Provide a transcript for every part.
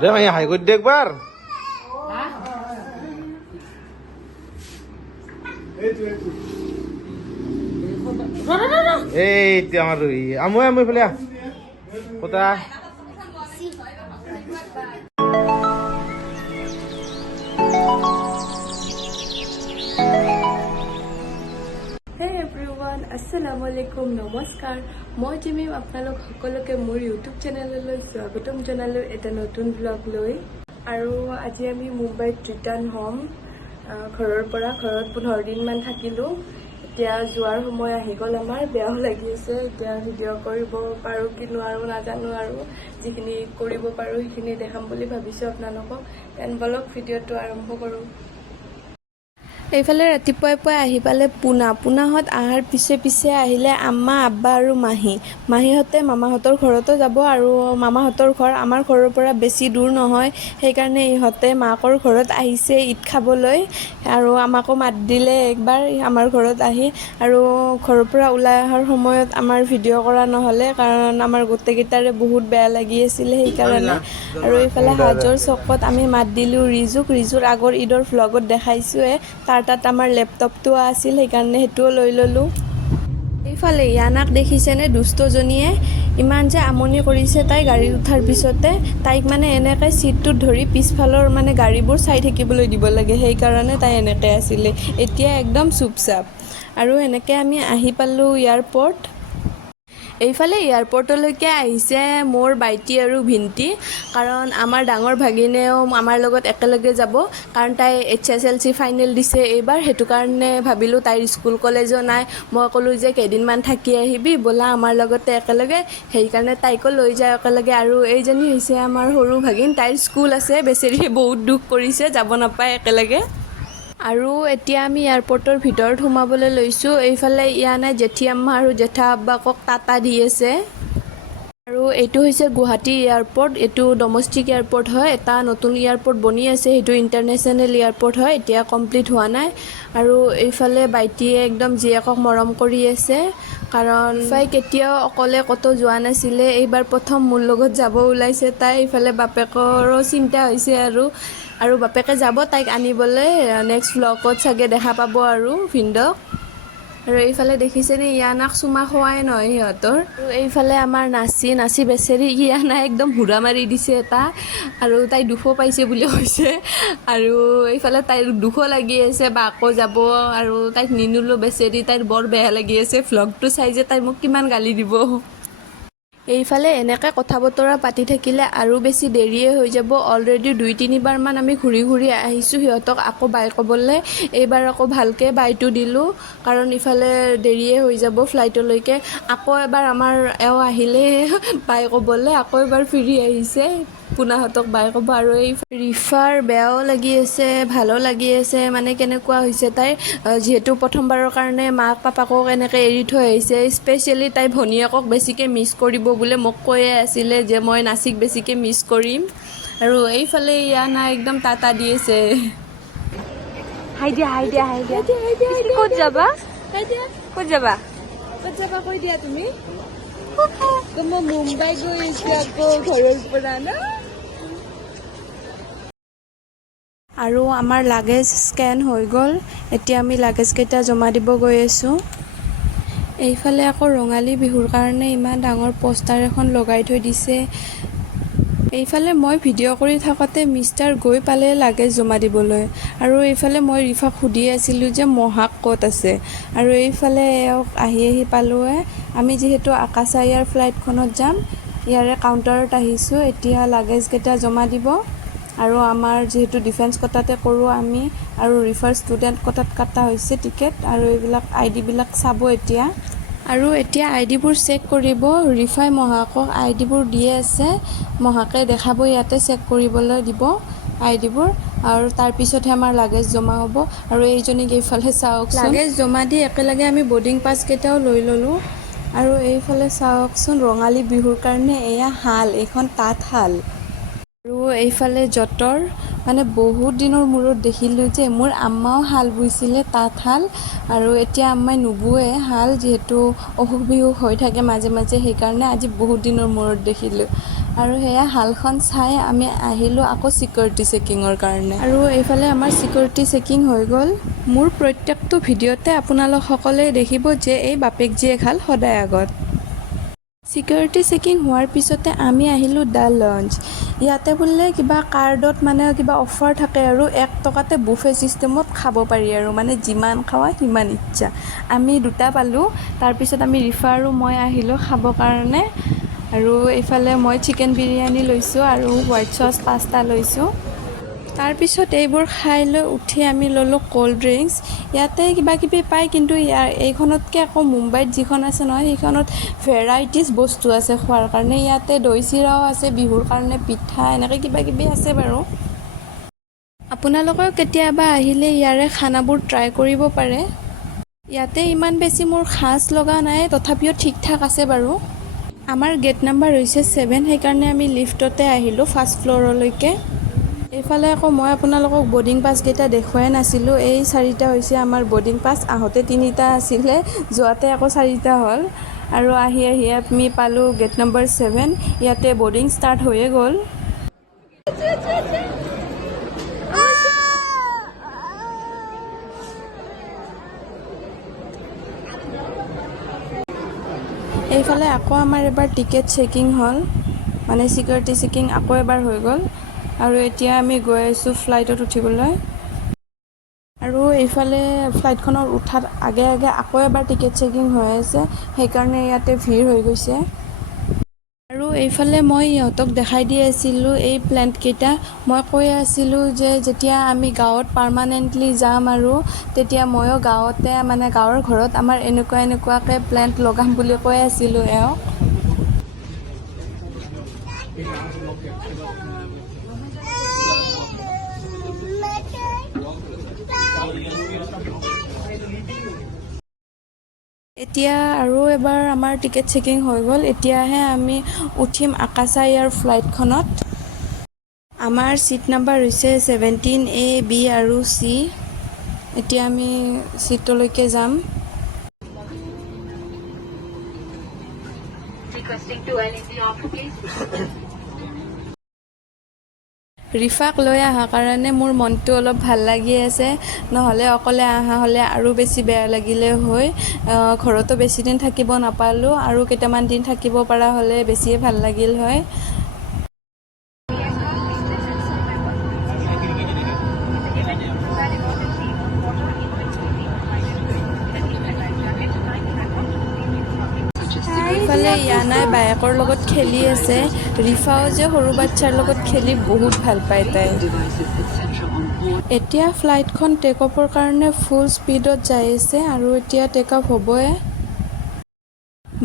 দে মাই হাই কৰি দে একবাৰ এই আমাৰ আমৈ আমৈ ফালে কটা Assalamualaikum নমস্কাৰ মই জিমিম আপোনালোক সকলোকে মোৰ ইউটিউব চেনেললৈ স্বাগতম জনালোঁ এটা নতুন ব্লগ লৈ আৰু আজি আমি মুম্বাইত ৰিটাৰ্ণ হ'ম ঘৰৰ পৰা ঘৰত 15 দিনমান থাকিলোঁ এতিয়া যোৱাৰ সময় আহি গ'ল আমাৰ বেয়াও লাগি আছে এতিয়া ভিডিঅ' কৰিব পাৰোঁ কি নোৱাৰোঁ নাজানো আৰু যিখিনি কৰিব পাৰোঁ সেইখিনি দেখাম বুলি ভাবিছোঁ আপোনালোকক তেন বলক ভিডিঅ'টো আৰম্ভ কৰোঁ এইফালে ৰাতিপুৱাই পুৱাই আহি পালে পুনাহত আহাৰ পিছে আহিলে আম্মা আব্বা আৰু মাহীহঁতে মামাহঁতৰ ঘৰতো যাব আৰু মামাহঁতৰ ঘৰ আমাৰ ঘৰৰ পৰা বেছি দূৰ নহয় সেইকাৰণে ইহঁতে মাকৰ ঘৰত আহিছে ঈদ খাবলৈ আৰু আমাকো মাত দিলে একবাৰ আমাৰ ঘৰত আহি আৰু ঘৰৰ পৰা ওলাই অহাৰ সময়ত আমাৰ ভিডিঅ' কৰা নহ'লে কাৰণ আমাৰ গোটেইকেইটাৰে বহুত বেয়া লাগি আছিলে সেইকাৰণে আৰু এইফালে হাজোৰ চকত আমি মাত দিলোঁ ৰিজুৰ আগৰ ঈদৰ ভ্লগত দেখাইছোঁৱে তাত আমাৰ লেপটপটো আছিল সেইকাৰণে সেইটোও লৈ ল'লোঁ এইফালে ইয়ানাক দেখিছেনে দুষ্টজনীয়ে ইমান যে আমনি কৰিছে তাই গাড়ীত উঠাৰ পিছতে তাইক মানে এনেকৈ চিটটোত ধৰি পিছফালৰ মানে গাড়ীবোৰ চাই থাকিবলৈ দিব লাগে সেইকাৰণে তাই এনেকৈ আছিলে এতিয়া একদম চুপচাপ আৰু এনেকৈ আমি আহি পালোঁ এয়াৰপৰ্ট এইফালে এয়াৰপৰ্টলৈকে আহিছে মোৰ ভাইটি আৰু ভিন্টি কাৰণ আমাৰ ডাঙৰ ভাগিনেও আমাৰ লগত একেলগে যাব কাৰণ তাই HSLC ফাইনেল দিছে এইবাৰ সেইটো কাৰণে ভাবিলোঁ তাইৰ স্কুল কলেজো নাই মই ক'লোঁ যে কেইদিনমান থাকি আহিবি ব'লা আমাৰ লগতে একেলগে সেইকাৰণে তাইকো লৈ যায় একেলগে আৰু এইজনী হৈছে আমাৰ সৰু ভাগিন তাইৰ স্কুল আছে বেচেৰীয়ে বহুত দুখ কৰিছে যাব নাপায় একেলগে আৰু এতিয়া আমি এয়াৰপৰ্টৰ ভিতৰত সোমাবলৈ লৈছোঁ এইফালে ইয়ানে জেঠী আম্মা আৰু জেঠা আব্বাকক টাটা দি আছে আৰু এইটো হৈছে গুৱাহাটী এয়াৰপৰ্ট এইটো ডমেষ্টিক এয়াৰপৰ্ট হয় এটা নতুন এয়াৰপৰ্ট বনি আছে সেইটো ইণ্টাৰনেশ্যনেল এয়াৰপৰ্ট হয় এতিয়া কমপ্লিট হোৱা নাই আৰু এইফালে ভাইটিয়ে একদম জীয়েকক মৰম কৰি আছে কাৰণ তাই কেতিয়াও অকলে ক'তো যোৱা নাছিলে এইবাৰ প্ৰথম মোৰ লগত যাব ওলাইছে তাই এইফালে বাপেকৰো চিন্তা হৈছে আৰু বাপেকে যাব তাইক আনিবলৈ নেক্সট ভ্লগত চাগে দেখা পাব আৰু ভিনদক আৰু এইফালে দেখিছেনে ইয়ানাক চুমা খোৱাই নহয় সিহঁতৰ আৰু এইফালে আমাৰ নাচি বেচেৰি ইয়ানা একদম হুৰা মাৰি দিছে এটা আৰু তাই দুখো পাইছে বুলি কৈছে আৰু এইফালে তাইৰ দুখো লাগি আছে বা আকৌ যাব আৰু তাইক নিনিলোঁ বেচেৰি তাইৰ বৰ বেয়া লাগি আছে ভ্লগটো চাই যে তাই মোক কিমান গালি দিব এইফালে এনেকৈ কথা বতৰা পাতি থাকিলে আৰু বেছি দেৰিয়ে হৈ যাব অলৰেডি 2-3 বাৰমান আমি ঘূৰি আহিছোঁ সিহঁতক আকৌ বাই ক'বলৈ এইবাৰ আকৌ ভালকৈ বাইটো দিলোঁ কাৰণ ইফালে দেৰিয়ে হৈ যাব ফ্লাইটলৈকে আকৌ এবাৰ আমাৰ এওঁ আহিলে বাই ক'বলৈ আকৌ এবাৰ ফিৰি আহিছে পুনাহঁতক বাই ক'ব আৰু এই ৰিফাৰ বেয়াও লাগি আছে ভালো লাগি আছে মানে কেনেকুৱা হৈছে তাইৰ যিহেতু প্ৰথমবাৰৰ কাৰণে মাক পাপাকক এনেকৈ এৰি থৈ আহিছে স্পেচিয়েলি তাই ভনীয়েকক বেছিকৈ মিছ কৰিব বোলে মোক কৈয়ে আছিলে যে মই নাচিক বেছিকৈ মিছ কৰিম আৰু এইফালে ইয়ানা একদম টাটা দি আছে হাই দিয়া ক'ত যাবা কৈ দিয়া তুমি মই মুম্বাই গৈ আছোঁ আকৌ ঘৰৰ পৰা ন আৰু আমাৰ লাগেজ স্কেন হৈ গ'ল এতিয়া আমি লাগেজকেইটা জমা দিব গৈ আছোঁ এইফালে আকৌ ৰঙালী বিহুৰ কাৰণে ইমান ডাঙৰ পোষ্টাৰ এখন লগাই থৈ দিছে এইফালে মই ভিডিঅ' কৰি থাকোঁতে মিষ্টাৰ গৈ পালে লাগেজ জমা দিবলৈ আৰু এইফালে মই ৰিফাক সুধি আছিলোঁ যে মহাক ক'ত আছে আৰু এইফালে এওঁক আহি পালোঁৱে আমি যিহেতু আকাশা এয়াৰ ফ্লাইটখনত যাম ইয়াৰে কাউণ্টাৰত আহিছোঁ এতিয়া লাগেজকেইটা জমা দিব আৰু আমাৰ যিহেতু ডিফেন্স কোটাতে কৰোঁ আমি আৰু ৰিফাৰ ষ্টুডেণ্ট কোটাত কটা হৈছে টিকেট আৰু এইবিলাক আইডিবিলাক চাব এতিয়া আৰু এতিয়া আইডিবোৰ চেক কৰিব ৰিফাই মহাকক আইডিবোৰ দিয়ে আছে মহাকে দেখাব ইয়াতে চেক কৰিবলৈ দিব আইডিবোৰ আৰু তাৰপিছতহে আমাৰ লাগেজ জমা হ'ব আৰু এইজনীক এইফালে চাওকচোন লাগেজ জমা দি একেলগে আমি বৰ্ডিং পাছকেইটাও লৈ ল'লোঁ আৰু এইফালে চাওকচোন ৰঙালী বিহুৰ কাৰণে এয়া শাল এইখন তাঁতশাল আৰু এইফালে যঁতৰ মানে বহুত দিনৰ মূৰত দেখিলোঁ যে মোৰ আম্মাও হাল বৈছিলে তাঁতশাল আৰু এতিয়া আম্মাই নুবোৱে হাল যিহেতু অসুখ বিসুখ হৈ থাকে মাজে মাজে সেইকাৰণে আজি বহুত দিনৰ মূৰত দেখিলোঁ আৰু সেয়া হালখন চাই আমি আহিলোঁ আকৌ ছিকিউৰিটি চেকিঙৰ কাৰণে আৰু এইফালে আমাৰ ছিকিউৰিটি চেকিং হৈ গ'ল মোৰ প্ৰত্যেকটো ভিডিঅ'তে আপোনালোক সকলোৱে দেখিব যে এই বাপেক জীয়েক হাল সদায় আগত ছিকিউৰিটি চেকিং হোৱাৰ পিছতে আমি আহিলোঁ দ্য লঞ্চ ইয়াতে বোলে কিবা কাৰ্ডত মানে কিবা অফাৰ থাকে আৰু 1 টকাতে বুফে ছিষ্টেমত খাব পাৰি আৰু মানে যিমান খাৱা সিমান ইচ্ছা আমি দুটা পালোঁ তাৰপিছত আমি ৰিফা আৰু মই আহিলোঁ খাব কাৰণে আৰু এইফালে মই চিকেন বিৰিয়ানী লৈছোঁ আৰু হোৱাইট চচ পাস্তা লৈছোঁ তাৰপিছত এইবোৰ খাই লৈ উঠি আমি ল'লোঁ ক'ল্ড ড্ৰিংকছ ইয়াতে কিবা কিবি পায় কিন্তু এইখনতকৈ আকৌ মুম্বাইত যিখন আছে নহয় সেইখনত ভেৰাইটিজ বস্তু আছে খোৱাৰ কাৰণে ইয়াতে দৈ চিৰাও আছে বিহুৰ কাৰণে পিঠা এনেকৈ কিবা কিবি আছে বাৰু আপোনালোকেও কেতিয়াবা আহিলে ইয়াৰে খানাবোৰ ট্ৰাই কৰিব পাৰে ইয়াতে ইমান বেছি মোৰ খাচ লগা নাই তথাপিও ঠিক ঠাক আছে বাৰু আমাৰ গেট নাম্বাৰ হৈছে 7 সেইকাৰণে আমি লিফ্টতে আহিলোঁ ফাৰ্ষ্ট ফ্ল'ৰলৈকে এইফালে আকৌ মই আপোনালোকক বৰ্ডিং পাছকেইটা দেখুৱাই নাছিলোঁ এই 4টা হৈছে আমাৰ বৰ্ডিং পাছ আহোঁতে 3টা আছিলে যোৱাতে আকৌ 4টা হ'ল আৰু আহি আমি পালোঁ গেট নম্বৰ 7 ইয়াতে বৰ্ডিং ষ্টাৰ্ট হৈয়ে গ'ল এইফালে আকৌ আমাৰ এবাৰ টিকেট চেকিং হ'ল মানে ছিকিউৰিটি চেকিং আকৌ এবাৰ হৈ গ'ল আৰু এতিয়া আমি গৈ আছোঁ ফ্লাইটত উঠিবলৈ আৰু এইফালে ফ্লাইটখনৰ উঠাত আগে আগে আকৌ এবাৰ টিকেট চেকিং হৈ আছে সেইকাৰণে ইয়াতে ভিৰ হৈ গৈছে আৰু এইফালে মই ইহঁতক দেখাই দি আছিলোঁ এই প্লেণ্টকেইটা মই কৈ আছিলোঁ যে যেতিয়া আমি গাঁৱত পাৰ্মানেণ্টলি যাম আৰু তেতিয়া ময়ো গাঁৱতে মানে গাঁৱৰ ঘৰত আমাৰ এনেকুৱাকৈ প্লেণ্ট লগাম বুলি কৈ আছিলোঁ এওঁক এতিয়া আৰু এবাৰ আমাৰ টিকেট চেকিং হৈ গ'ল এতিয়াহে আমি উঠিম আকাশা এয়াৰ ফ্লাইটখনত আমাৰ ছিট নাম্বাৰ হৈছে 17A B আৰু C এতিয়া আমি ছিটলৈকে যাম ৰিফাক লৈ অহা কাৰণে মোৰ মনটো অলপ ভাল লাগি আছে নহ'লে অকলে অহা হ'লে আৰু বেছি বেয়া লাগিলে হয় ঘৰতো বেছি দিন থাকিব নাপালোঁ আৰু কেইটামান দিন থাকিব পৰা হ'লে বেছিয়ে ভাল লাগিল হয় ইফালে ইয়ানাই বায়েকৰ লগত খেলি আছে ৰিফাও যে সৰু বাচ্ছাৰ লগত খেলি বহুত ভাল পায় তাই এতিয়া ফ্লাইটখন টেক অফৰ কাৰণে ফুল স্পীডত যাই আছে আৰু এতিয়া টেক অফ হ'বই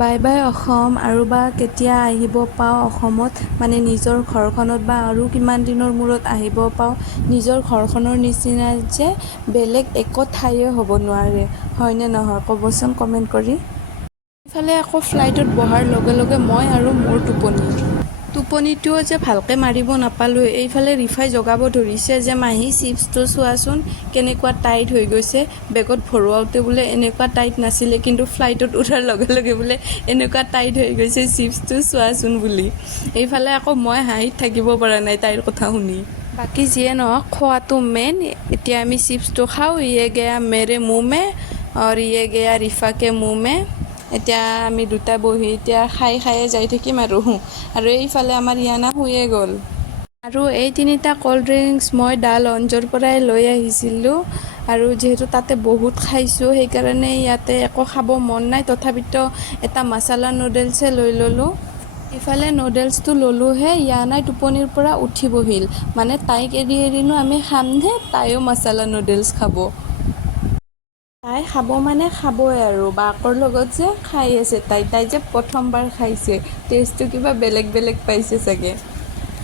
বাই বাই অসম আৰু বা কেতিয়া আহিব পাওঁ অসমত মানে নিজৰ ঘৰখনত বা আৰু কিমান দিনৰ মূৰত আহিব পাওঁ নিজৰ ঘৰখনৰ নিচিনা যে বেলেগ একো ঠাইয়ে হ'ব নোৱাৰে হয়নে নহয় ক'বচোন কমেণ্ট কৰি ইফালে আকৌ ফ্লাইটত বহাৰ লগে লগে মই আৰু মোৰ টোপনিটোও যে ভালকৈ মাৰিব নাপালোঁ এইফালে ৰিফাই জগাব ধৰিছে যে মাহী চিপছটো চোৱাচোন কেনেকুৱা টাইট হৈ গৈছে বেগত ভৰোৱাওঁতে বোলে এনেকুৱা টাইট নাছিলে কিন্তু ফ্লাইটত উঠাৰ লগে লগে বোলে এনেকুৱা টাইট হৈ গৈছে চিপছটো চোৱাচোন বুলি এইফালে আকৌ মই হাঁহিত থাকিব পৰা নাই তাইৰ কথা শুনি বাকী যিয়ে নহওক খোৱাটো মেইন এতিয়া আমি চিপছটো খাওঁ ইয়ে গেয়া মেৰে মুঁহ মে আৰু ইয়ে গেয়া ৰিফা কে মুঁহ মে এতিয়া আমি দুটা বহি এতিয়া খায়ে যাই থাকিম আৰু এইফালে আমাৰ ইয়ানা শুয়ে গ'ল আৰু এই 3টা ক'ল্ড ড্ৰিংকছ মই দ্য লঞ্চৰ পৰাই লৈ আহিছিলোঁ আৰু যিহেতু তাতে বহুত খাইছোঁ সেইকাৰণে ইয়াতে একো খাব মন নাই তথাপিতো এটা মাছালা নুডলছে লৈ ল'লোঁ ইফালে নুডলছটো ল'লোঁহে ইয়ানাই টোপনিৰ পৰা উঠি বহিল মানে তাইক এৰিনো আমি খামনে তাইও মাছালা নুডলছ খাব তাই খাব মানে খাবই আৰু বাকৰ লগত যে খাই আছে তাই যে প্ৰথমবাৰ খাইছে টেষ্টটো কিবা বেলেগ পাইছে চাগে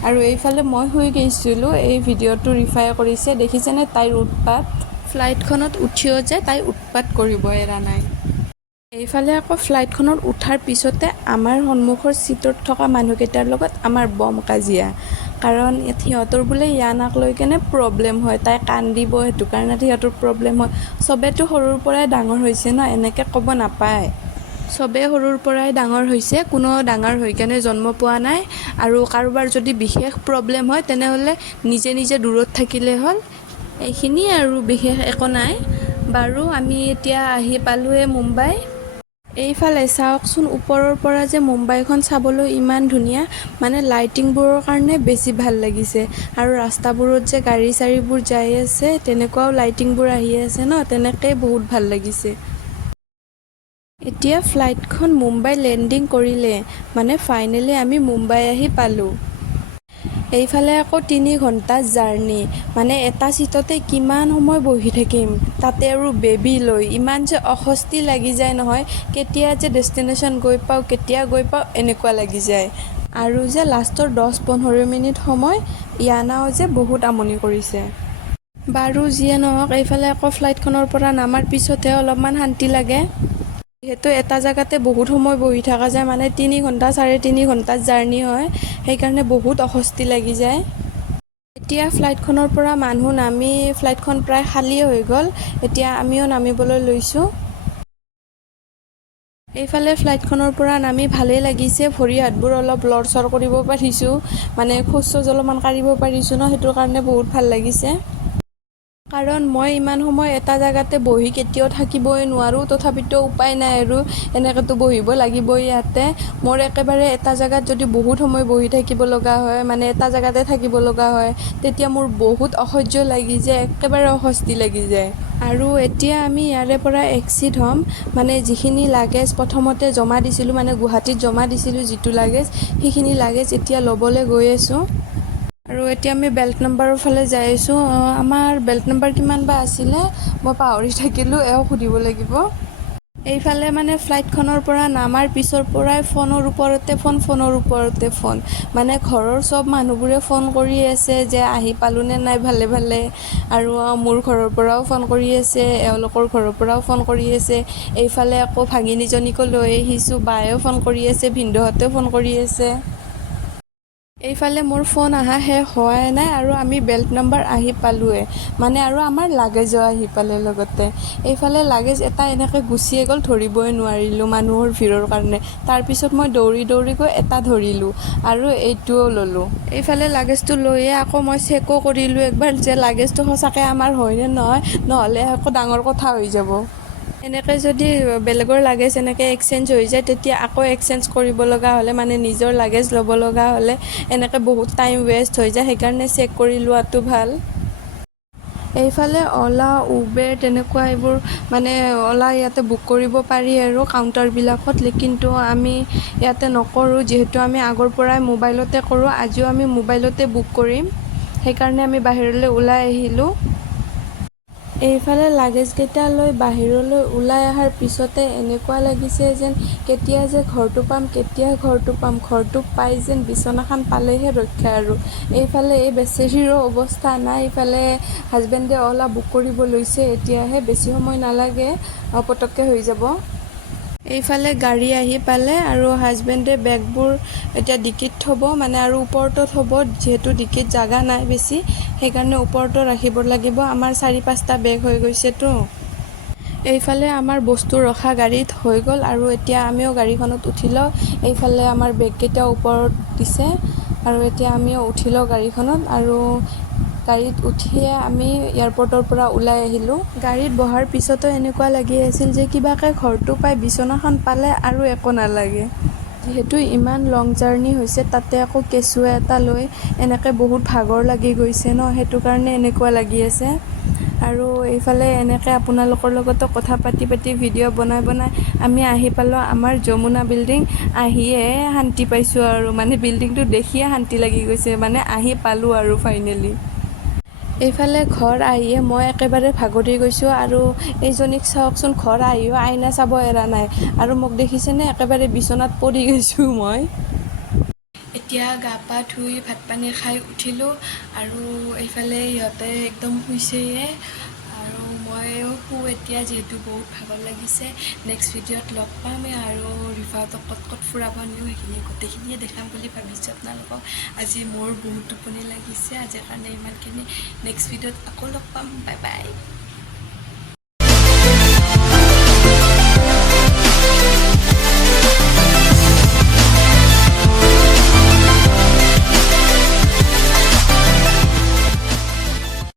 আৰু এইফালে মই শুই গৈছিলোঁ এই ভিডিঅ'টো ৰিফাই কৰিছে দেখিছেনে তাইৰ উৎপাত ফ্লাইটখনত উঠিও যে তাই উৎপাত কৰিব এৰা নাই এইফালে আকৌ ফ্লাইটখনত উঠাৰ পিছতে আমাৰ সন্মুখৰ ছিটত থকা মানুহকেইটাৰ লগত আমাৰ বম কাজিয়া কাৰণ সিহঁতৰ বোলে ইয়ানাক লৈ কেনে প্ৰব্লেম হয়, তাই কান্দিব, সেইটো কাৰণে সিহঁতৰ প্ৰব্লেম হয়। চবেতো সৰুৰ পৰাই ডাঙৰ হৈছে ন, এনেকৈ ক'ব নাপায়। চবেই সৰুৰ পৰাই ডাঙৰ হৈছে, কোনো ডাঙৰ হৈ কেনে জন্ম পোৱা নাই। আৰু কাৰোবাৰ যদি বিশেষ প্ৰব্লেম হয় তেনেহ'লে নিজে নিজে দূৰত থাকিলে হ'ল, এইখিনিয়ে আৰু বিশেষ একো নাই। বাৰু আমি এতিয়া আহি পালোঁহে মুম্বাই। এইফালে চাওকচোন, ওপৰৰ পৰা যে মুম্বাইখন চাবলৈ ইমান ধুনীয়া, মানে লাইটিংবোৰৰ কাৰণে বেছি ভাল লাগিছে। আৰু ৰাস্তাবোৰত যে গাড়ী চাড়ীবোৰ যাই আছে, তেনেকুৱাও লাইটিংবোৰ আহি আছে ন, তেনেকৈ বহুত ভাল লাগিছে। এতিয়া ফ্লাইটখন মুম্বাই লেণ্ডিং কৰিলে, মানে ফাইনেলি আমি মুম্বাই আহি পালোঁ। এইফালে আকৌ 3 ঘণ্টা জাৰ্ণি, মানে এটা ছিটতে কিমান সময় বহি থাকিম, তাতে আৰু বেবী লৈ ইমান যে অস্বস্তি লাগি যায় নহয়, কেতিয়া যে ডেষ্টিনেশ্যন গৈ পাওঁ, কেতিয়া গৈ পাওঁ এনেকুৱা লাগি যায়। আৰু যে লাষ্টৰ 10-15 মিনিট সময় ইয়ানাও যে বহুত আমনি কৰিছে। বাৰু যিয়ে নহওক, এইফালে আকৌ ফ্লাইটখনৰ পৰা নামাৰ পিছতহে অলপমান শান্তি লাগে। যিহেতু এটা জেগাতে বহুত সময় বহি থকা যায়, মানে 3 ঘণ্টা 3.5 ঘণ্টাৰ জাৰ্ণি হয়, সেইকাৰণে বহুত অস্বস্তি লাগি যায়। এতিয়া ফ্লাইটখনৰ পৰা মানুহ নামি ফ্লাইটখন প্ৰায় খালী হৈ গ'ল। এতিয়া আমিও নামিবলৈ লৈছোঁ। এইফালে ফ্লাইটখনৰ পৰা নামি ভালেই লাগিছে, ভৰি হাতবোৰ অলপ লৰচৰ কৰিব পাৰিছোঁ, মানে খোজ চোজ অলপমান কাঢ়িব পাৰিছোঁ ন, সেইটো কাৰণে বহুত ভাল লাগিছে। কাৰণ মই ইমান সময় এটা জেগাতে বহি কেতিয়াও থাকিবই নোৱাৰোঁ, তথাপিতো উপায় নাই আৰু এনেকৈতো বহিব লাগিবই ইয়াতে। মোৰ একেবাৰে এটা জেগাত যদি বহুত সময় বহি থাকিব লগা হয়, মানে এটা জেগাতে থাকিব লগা হয়, তেতিয়া মোৰ বহুত অসহ্য লাগি যায়, একেবাৰে অস্বস্তি লাগি যায়। আৰু এতিয়া আমি ইয়াৰে পৰা এক্সিট হ'ম, মানে যিখিনি লাগেজ প্ৰথমতে জমা দিছিলোঁ, মানে গুৱাহাটীত জমা দিছিলোঁ যিটো লাগেজ, সেইখিনি লাগেজ এতিয়া ল'বলৈ গৈ আছোঁ। আৰু এতিয়া আমি বেল্ট নাম্বাৰৰ ফালে যাই আছোঁ। আমাৰ বেল্ট নাম্বাৰ কিমান বা আছিলে, মই পাহৰি থাকিলোঁ, এওঁ সুধিব লাগিব। এইফালে মানে ফ্লাইটখনৰ পৰা নামাৰ পিছৰ পৰাই ফোনৰ ওপৰতে ফোন, মানে ঘৰৰ চব মানুহবোৰে ফোন কৰি আছে যে আহি পালোঁনে নাই ভালে ভালে। আৰু মোৰ ঘৰৰ পৰাও ফোন কৰি আছে, এওঁলোকৰ ঘৰৰ পৰাও ফোন কৰি আছে। এইফালে আকৌ ভাগিনীজনীকো লৈ আহিছোঁ, বায়েও ফোন কৰি আছে, ভিনদেউহঁতেও ফোন কৰি আছে। এইফালে মোৰ ফোন অহা শেষ হোৱাই নাই, আৰু আমি বেল্ট নাম্বাৰ আহি পালোঁৱে, মানে আৰু আমাৰ লাগেজো আহি পালে লগতে। এইফালে লাগেজ এটা এনেকৈ গুচিয়ে গ'ল, ধৰিবই নোৱাৰিলোঁ মানুহৰ ভিৰৰ কাৰণে। তাৰপিছত মই দৌৰি গৈ এটা ধৰিলোঁ আৰু এইটোও ল'লোঁ। এইফালে লাগেজটো লৈয়ে আকৌ মই চেকো কৰিলোঁ একবাৰ যে লাগেজটো সঁচাকৈ আমাৰ হয়নে নহয়, নহ'লে আকৌ ডাঙৰ কথা হৈ যাব। এনেকৈ যদি বেলেগৰ লাগেজ এনেকৈ এক্সচেঞ্জ হৈ যায়, তেতিয়া আকৌ এক্সচেঞ্জ কৰিব লগা হ'লে, মানে নিজৰ লাগেজ ল'ব লগা হ'লে এনেকৈ বহুত টাইম ৱেষ্ট হৈ যায়, সেইকাৰণে চেক কৰি লোৱাটো ভাল। এইফালে অ'লা, উবেৰ তেনেকুৱা এইবোৰ, মানে অ'লা ইয়াতে বুক কৰিব পাৰি আৰু কাউণ্টাৰবিলাকত, কিন্তু আমি ইয়াতে নকৰোঁ, যিহেতু আমি আগৰ পৰাই মোবাইলতে কৰোঁ। আজিও আমি মোবাইলতে বুক কৰিম, সেইকাৰণে আমি বাহিৰলৈ ওলাই আহিলোঁ। এইফালে লাগেজকেইটা লৈ বাহিৰলৈ ওলাই অহাৰ পিছতে এনেকুৱা লাগিছে যেন কেতিয়া যে ঘৰটো পাম, ঘৰটো পাই যেন বিচনাখন পালেহে ৰক্ষা আৰু। এইফালে এই বেচেৰীৰো অৱস্থা নাই। এইফালে হাজবেণ্ডে অ'লা বুক কৰিব লৈছে, এতিয়াহে বেছি সময় নালাগে, পটককৈ হৈ যাব। এইফালে গাড়ী আহি পালে, আৰু হাজবেণ্ডে বেগবোৰ এতিয়া ডিকিত থ'ব, মানে আৰু ওপৰতো থ'ব, যিহেতু ডিকিত জাগা নাই বেছি, সেইকাৰণে ওপৰতো ৰাখিব লাগিব। আমাৰ 4-5টা বেগ হৈ গৈছেতো। এইফালে আমাৰ বস্তু ৰখা গাড়ীত হৈ গ'ল, আৰু এতিয়া আমিও গাড়ীখনত উঠি লওঁ। এইফালে আমাৰ বেগকেইটা ওপৰত দিছে, আৰু এতিয়া আমিও উঠি লওঁ গাড়ীখনত। আৰু গাড়ীত উঠিয়ে আমি এয়াৰপৰ্টৰ পৰা ওলাই আহিলোঁ। গাড়ীত বহাৰ পিছতো এনেকুৱা লাগি আছিল যে কিবাকৈ ঘৰটো পাই, বিচনাখন পালে আৰু একো নালাগে। যিহেতু ইমান লং জাৰ্ণি হৈছে, তাতে আকৌ কেঁচুৱা এটা লৈ এনেকৈ বহুত ভাগৰ লাগি গৈছে ন, সেইটো কাৰণে এনেকুৱা লাগি আছে। আৰু এইফালে এনেকৈ আপোনালোকৰ লগতো কথা পাতি ভিডিঅ' বনাই আমি আহি পালোঁ আমাৰ যমুনা বিল্ডিং। আহিয়ে শান্তি পাইছোঁ, আৰু মানে বিল্ডিংটো দেখিয়ে শান্তি লাগি গৈছে, মানে আহি পালোঁ আৰু ফাইনেলি। এইফালে ঘৰ আহিয়ে মই একেবাৰে ভাগৰি গৈছোঁ, আৰু এইজনীক চাওকচোন, ঘৰ আহিও আইনা চাব এৰা নাই, আৰু মোক দেখিছেনে একেবাৰে বিচনাত পৰি গৈছোঁ মই। এতিয়া গা পা ধুই ভাত পানী খাই উঠিলোঁ, আৰু এইফালে ইহঁতে একদম শুইছেয়ে, আৰু ময়ো শু এতিয়া যিহেতু বহুত ভাগৰ লাগিছে নেক্সট ভিডিঅ'ত লগ পামেই আৰু ৰিফাহঁতক ক'ত ক'ত ফুৰাব নিওঁ সেইখিনি গোটেইখিনিয়ে দেখাম বুলি ভাবিছোঁ আপোনালোকক আজি মোৰ বহুত টোপনি লাগিছে আজিৰ কাৰণে ইমানখিনি নেক্সট ভিডিঅ'ত আকৌ লগ পাম বাই বাই